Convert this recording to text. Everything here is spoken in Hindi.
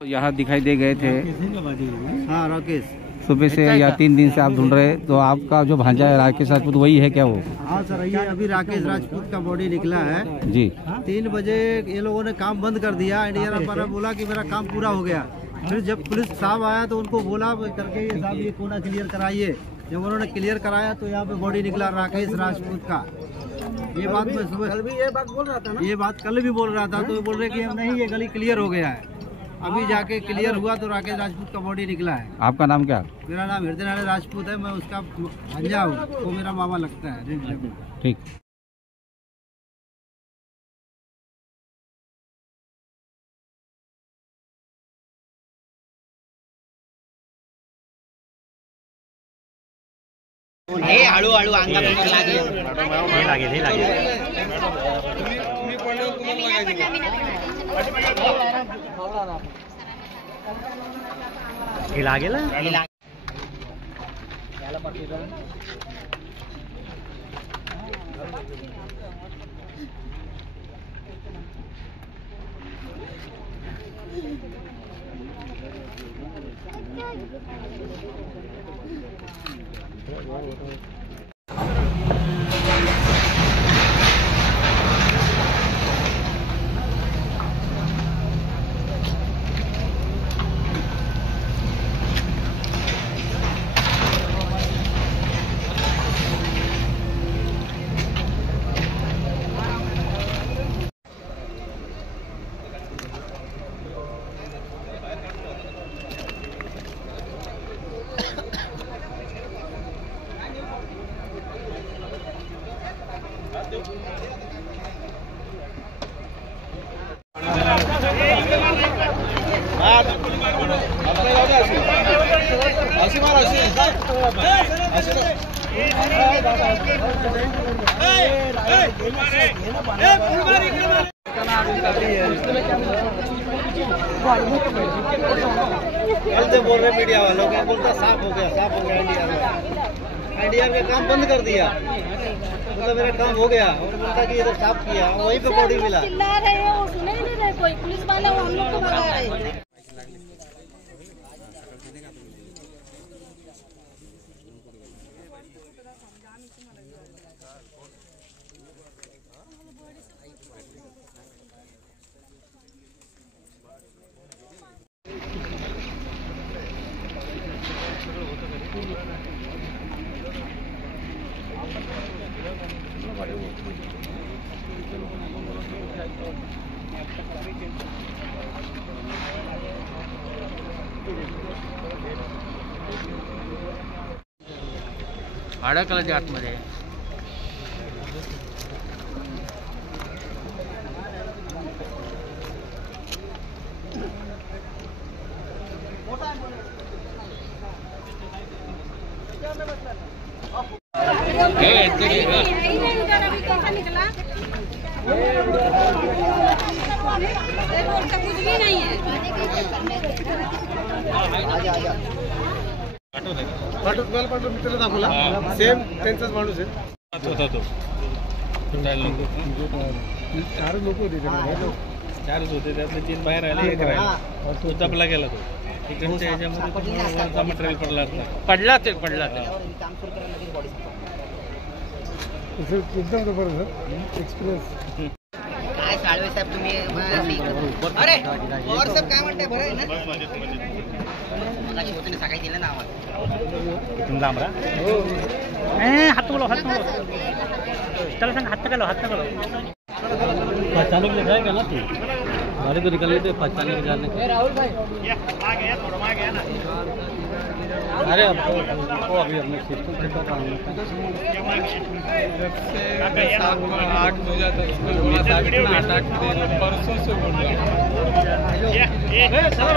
यहाँ दिखाई दे गए थे। हाँ राकेश, सुबह से या 3 दिन से आप ढूंढ रहे, तो आपका जो भांजा है राकेश राजपूत वही है क्या वो? हाँ सर, ये अभी राकेश राजपूत का बॉडी निकला है जी। 3 बजे ये लोगों ने काम बंद कर दिया। इंडियन हमारा बोला कि मेरा काम पूरा हो गया। फिर जब पुलिस साहब आया तो उनको बोला करके ये साहब ये कोना क्लियर कराइए। जब उन्होंने क्लियर कराया तो यहाँ पे बॉडी निकला राकेश राजपूत का। ये बात मैं सुबह कल भी ये बात बोल रहा था ना, ये बात कल भी बोल रहा था, तो बोल रहे कि हम नहीं, ये गली क्लियर हो गया है। अभी जाके क्लियर हुआ तो राकेश राजपूत का बॉडी निकला है। आपका नाम क्या? मेरा नाम हृदय नारायण राजपूत है, मैं उसका भांजा हूँ, वो मेरा मामा लगता है। ठीक। हळू हळू अंगात लागेल। कल से बोल रहे मीडिया वालों के, बोलता साफ हो गया, साफ हो गया। एनडीआर का काम बंद कर दिया, मतलब मेरा काम हो गया। और बोलता कि ये तो साफ किया, वहीं पे बॉडी मिला। चिल्ला रहे हो, सुन नहीं रहे कोई, पुलिस वाले हम लोग को भगा रहे हैं। अडकलं आतमध्ये। मित्राला दाखवला, सेम त्यांचाच माणूस आहे। होता तो 4 लोक होते, 4च होते, त्यातले 3 बाहेर आले, 1 राहिला, तो जपला गेला। तो इकडच्या ह्याच्यामध्ये मटेरियल पडला ते एकदम जबरदस्त एक्सप्रेस। काय साळवे साहेब तुम्ही, अरे पवार साहेब काय म्हणताय, बरं आहे ना? मगाशी होते ना, सकाळी दिलं ना आवाज। इथून लांब राहा, हात बोलो, चला सांग, हात नका चालू के जाएगा ना तू, गाड़ी तो निकल लेते पहचानने के जाने। राहुल भाई थोड़ा मागे है ना। अरे अब तो अभी हमने सिस्टम से पता नहीं, 8 बजे तक परसों से बोल चलो